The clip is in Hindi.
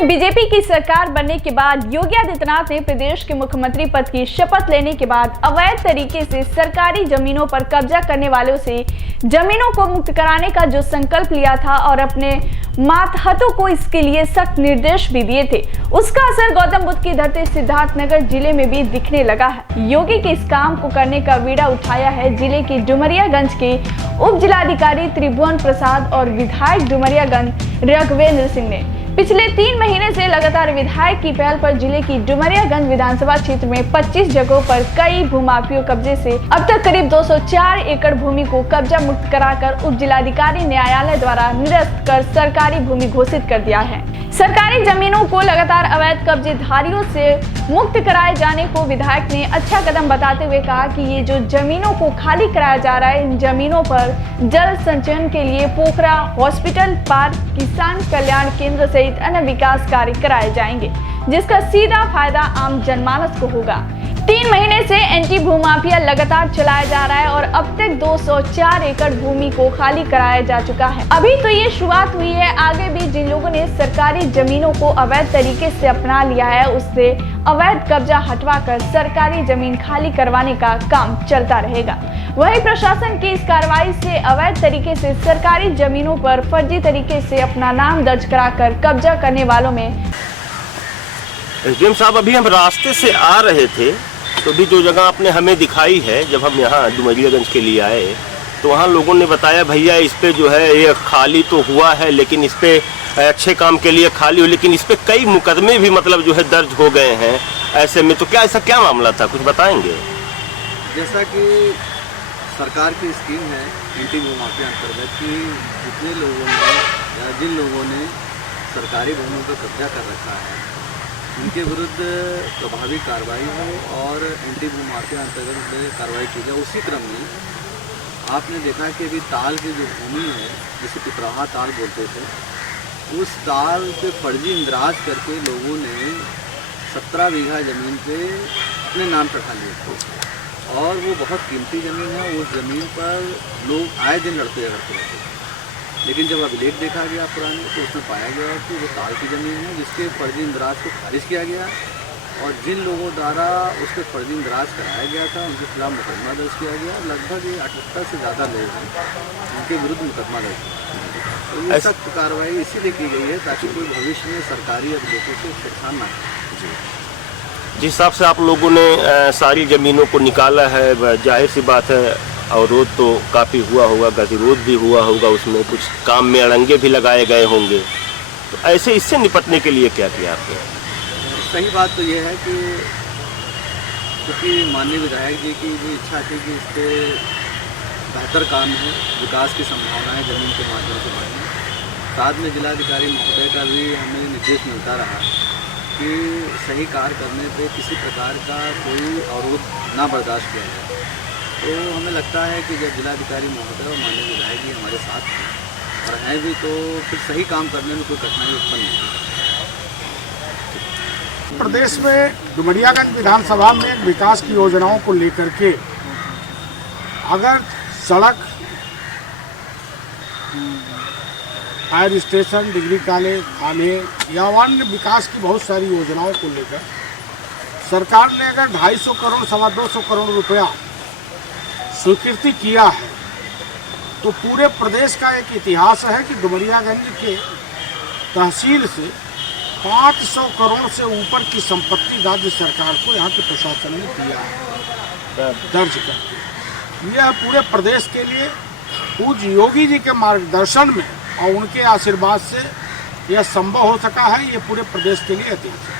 में बीजेपी की सरकार बनने के बाद योगी आदित्यनाथ ने प्रदेश के मुख्यमंत्री पद की शपथ लेने के बाद अवैध तरीके से सरकारी जमीनों पर कब्जा करने वालों से जमीनों को मुक्त कराने का जो संकल्प लिया था और अपने मातहतों को इसके लिए सख्त निर्देश भी दिए थे, उसका असर गौतम बुद्ध की धरती सिद्धार्थनगर जिले में भी दिखने लगा है। योगी के इस काम को करने का बीड़ा उठाया है जिले के डुमरियागंज के उप जिलाधिकारी त्रिभुवन प्रसाद और विधायक डुमरियागंज राघवेंद्र सिंह ने। पिछले 3 महीने से लगातार विधायक की पहल पर जिले की डुमरियागंज विधानसभा क्षेत्र में 25 जगहों पर कई भूमाफियों कब्जे से अब तक करीब 204 एकड़ भूमि को कब्जा मुक्त कराकर उप जिलाधिकारी न्यायालय द्वारा निरस्त कर सरकारी भूमि घोषित कर दिया है। सरकारी जमीनों को लगातार अवैध कब्जेधारियों से मुक्त कराए जाने को विधायक ने अच्छा कदम बताते हुए कहा कि ये जो जमीनों को खाली कराया जा रहा है, इन जमीनों पर जल संचयन के लिए पोखरा, हॉस्पिटल, पार्क, किसान कल्याण केंद्र सहित अन्य विकास कार्य कराए जाएंगे, जिसका सीधा फायदा आम जनमानस को होगा। 3 महीने से एंटी भूमाफिया लगातार चलाया जा रहा है और अब तक 204 एकड़ भूमि को खाली कराया जा चुका है। अभी तो ये शुरुआत हुई है, आगे भी जिन लोगों ने सरकारी जमीनों को अवैध तरीके से अपना लिया है उससे अवैध कब्जा हटवाकर सरकारी जमीन खाली करवाने का काम चलता रहेगा। वहीं प्रशासन की इस कार्रवाई से अवैध तरीके से सरकारी जमीनों पर फर्जी तरीके से अपना नाम दर्ज कराकर कब्जा करने वालों में एसडीएम साहब, अभी हम रास्ते से आ रहे थे तो भी जो जगह आपने हमें दिखाई है, जब हम यहाँ डुमरियागंज के लिए आए तो वहाँ लोगों ने बताया भैया इस पे जो है ये खाली तो हुआ है, लेकिन इस पे अच्छे काम के लिए खाली हो, लेकिन इस पे कई मुकदमे भी मतलब जो है दर्ज हो गए हैं। ऐसे में तो क्या ऐसा क्या मामला था, कुछ बताएंगे? जैसा कि सरकार की स्कीम है एंटी भूमाफिया अंतर्गत कि जितने लोगों ने या जिन लोगों ने सरकारी भूमि पर कब्जा कर रखा है उनके विरुद्ध प्रभावी कार्रवाई हो और एंटी भूमाफिया अंतर्गत कार्रवाई की जाए। उसी क्रम में आपने देखा कि अभी ताल की जो भूमि है, जिसे पिपराहा ताल बोलते थे, उस ताल पे फर्जी इंदराज करके लोगों ने 17 बीघा ज़मीन पे अपने नाम चढ़ा लिए थे और वो बहुत कीमती ज़मीन है। उस ज़मीन पर लोग आए दिन लड़ते झगड़ते रहते थे, लेकिन जब अभिलेख देखा गया पुराने तो उसमें पाया गया कि वो ताल की ज़मीन है जिसके फर्जी इंदराज को खारिज किया गया और जिन लोगों द्वारा उसके फर्जी इंदराज कराया गया था उनके खिलाफ मुकदमा दर्ज किया गया। लगभग 78 से ज़्यादा लोग हैं उनके विरुद्ध मुकदमा दर्ज किया। तो ये सख्त कार्रवाई इसीलिए की गई है ताकि कोई भविष्य में सरकारी अभिलेखों से छेड़छाड़ ना हो। जिस हिसाब से आप लोगों ने सारी ज़मीनों को निकाला है, जाहिर सी बात है अवरोध तो काफ़ी हुआ होगा, गतिरोध भी हुआ होगा, उसमें कुछ काम में अड़ंगे भी लगाए गए होंगे, तो ऐसे इससे निपटने के लिए क्या किया आपने? सही बात तो ये है कि क्योंकि माननीय विधायक जी की भी इच्छा थी कि इस पर बेहतर काम है, विकास की संभावनाएं ज़मीन के माध्यम से बढ़ें। साथ में जिलाधिकारी महोदय का भी हमें निर्देश मिलता रहा कि सही कार्य करने पे किसी प्रकार का कोई अवरोध ना बर्दाश्त किया जाए। तो हमें लगता है कि जब जिलाधिकारी महोदय और माननीय विधायक जी हमारे साथ हैं और हैं भी, तो फिर सही काम करने में कोई कठिनाई उत्पन्न नहीं होगी। प्रदेश में डुमरियागंज विधानसभा में विकास की योजनाओं को लेकर के अगर सड़क, फायर स्टेशन, डिग्री कॉलेज, थाने या अन्य विकास की बहुत सारी योजनाओं को लेकर सरकार ने अगर 250 करोड़ 225 करोड़ रुपया स्वीकृति किया है तो पूरे प्रदेश का एक इतिहास है कि डुमरियागंज के तहसील से 500 करोड़ से ऊपर की संपत्ति राज्य सरकार को यहाँ के प्रशासन ने दिया है दर्ज करके। यह पूरे प्रदेश के लिए पूज्य योगी जी के मार्गदर्शन में और उनके आशीर्वाद से यह संभव हो सका है। ये पूरे प्रदेश के लिए ऐतिहासिक है।